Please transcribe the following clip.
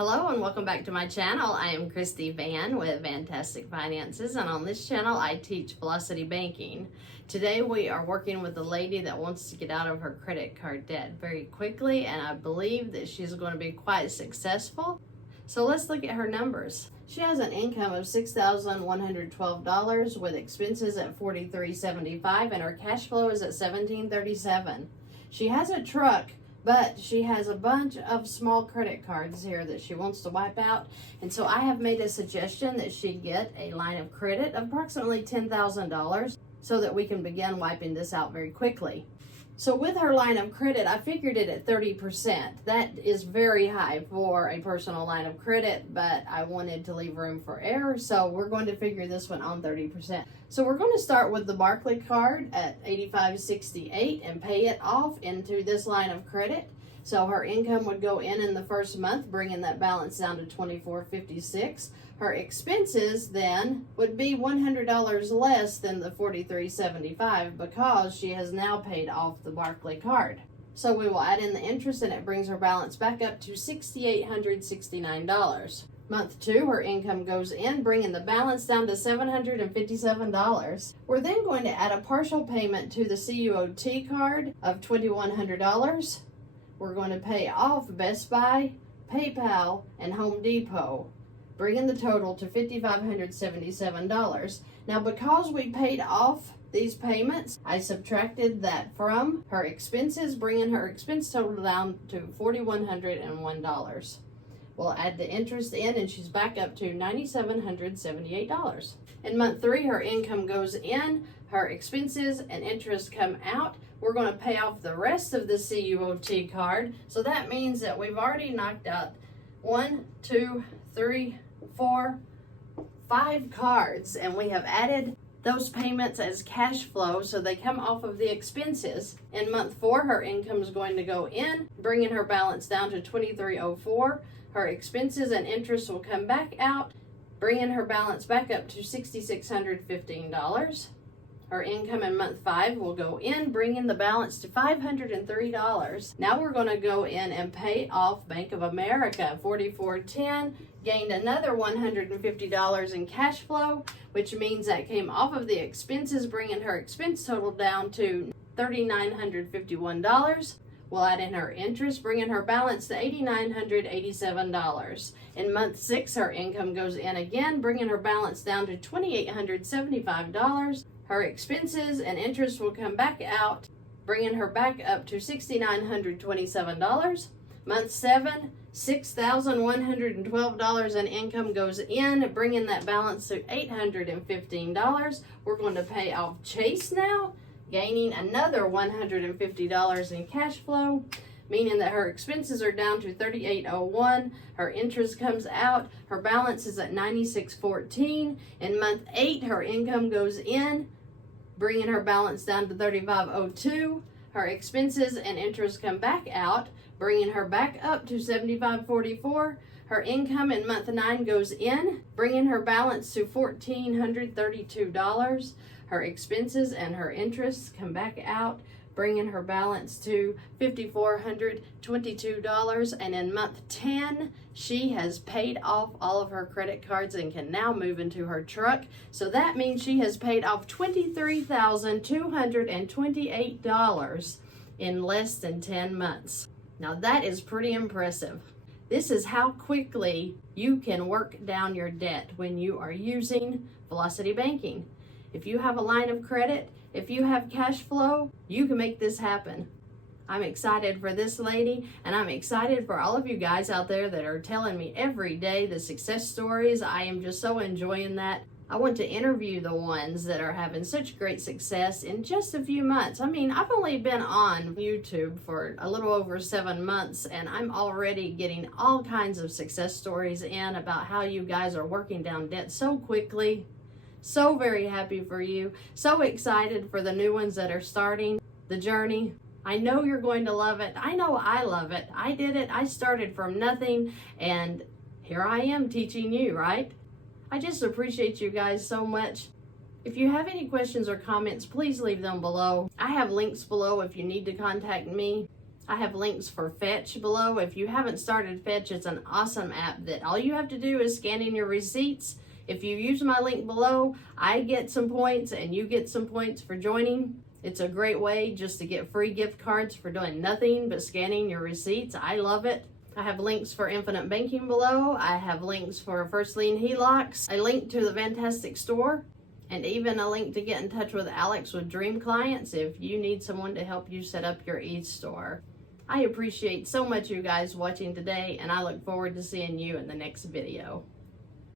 Hello and welcome back to my channel. I am Christy Vann with VANNtastic Finances, and on this channel I teach velocity banking. Today we are working with a lady that wants to get out of her credit card debt very quickly, and I believe that she's going to be quite successful. So let's look at her numbers. She has an income of $6,112 with expenses at $43.75, and her cash flow is at $17.37. She has a truck, but she has a bunch of small credit cards here that she wants to wipe out. And so I have made a suggestion that she get a line of credit of approximately $10,000 so that we can begin wiping this out very quickly. So with her line of credit, I figured it at 30%. That is very high for a personal line of credit, but I wanted to leave room for error, so we're going to figure this one on 30%. So we're going to start with the Barclay card at $85.68 and pay it off into this line of credit. So her income would go in the first month, bringing that balance down to $24.56. Her expenses then would be $100 less than the $43.75 because she has now paid off the Barclay card. So we will add in the interest, and it brings her balance back up to $6,869. Month 2, her income goes in, bringing the balance down to $757. We're then going to add a partial payment to the CUOT card of $2,100. We're going to pay off Best Buy, PayPal, and Home Depot, bringing the total to $5,577. Now, because we paid off these payments, I subtracted that from her expenses, bringing her expense total down to $4,101. We'll add the interest in, and she's back up to $9,778. In month 3, her income goes in, her expenses and interest come out. We're going to pay off the rest of the CUOT card. So that means that we've already knocked out 1, 2, 3, 4, 5 cards, and we have added those payments as cash flow, so they come off of the expenses. In month 4, her income is going to go in, bringing her balance down to $23.04. Her expenses and interest will come back out, bringing her balance back up to $6,615. Her income in month 5 will go in, bringing the balance to $503. Now we're going to go in and pay off Bank of America, $44.10, gained another $150 in cash flow, which means that came off of the expenses, bringing her expense total down to $3,951. We'll add in her interest, bringing her balance to $8,987. In month 6, her income goes in again, bringing her balance down to $2,875. Her expenses and interest will come back out, bringing her back up to $6,927. Month 7, $6,112 in income goes in, bringing that balance to $815. We're going to pay off Chase now, gaining another $150 in cash flow, meaning that her expenses are down to $38.01. Her interest comes out. Her balance is at $96.14. In month 8, her income goes in, bringing her balance down to $35.02. Her expenses and interest come back out, bringing her back up to $75.44. Her income in month 9 goes in, bringing her balance to $1,432. Her expenses and her interests come back out, bringing her balance to $5,422. And in month 10, she has paid off all of her credit cards and can now move into her truck. So that means she has paid off $23,228 in less than 10 months. Now that is pretty impressive. This is how quickly you can work down your debt when you are using velocity banking. If you have a line of credit, if you have cash flow, you can make this happen. I'm excited for this lady, and I'm excited for all of you guys out there that are telling me every day the success stories. I am just so enjoying that. I want to interview the ones that are having such great success in just a few months. I mean, I've only been on YouTube for a little over 7 months, and I'm already getting all kinds of success stories in about how you guys are working down debt so quickly. So very happy for you. So excited for the new ones that are starting the journey. I know you're going to love it. I know I love it. I did it. I started from nothing, and here I am teaching you, right? I just appreciate you guys so much. If you have any questions or comments, please leave them below. I have links below if you need to contact me. I have links for Fetch below. If you haven't started Fetch, it's an awesome app that all you have to do is scan in your receipts. If you use my link below, I get some points and you get some points for joining. It's a great way just to get free gift cards for doing nothing but scanning your receipts. I love it. I have links for infinite banking below. I have links for first lien HELOCs, a link to the VANNtastic store, and even a link to get in touch with Alex with Dream Clients if you need someone to help you set up your e-store. I appreciate so much you guys watching today, and I look forward to seeing you in the next video.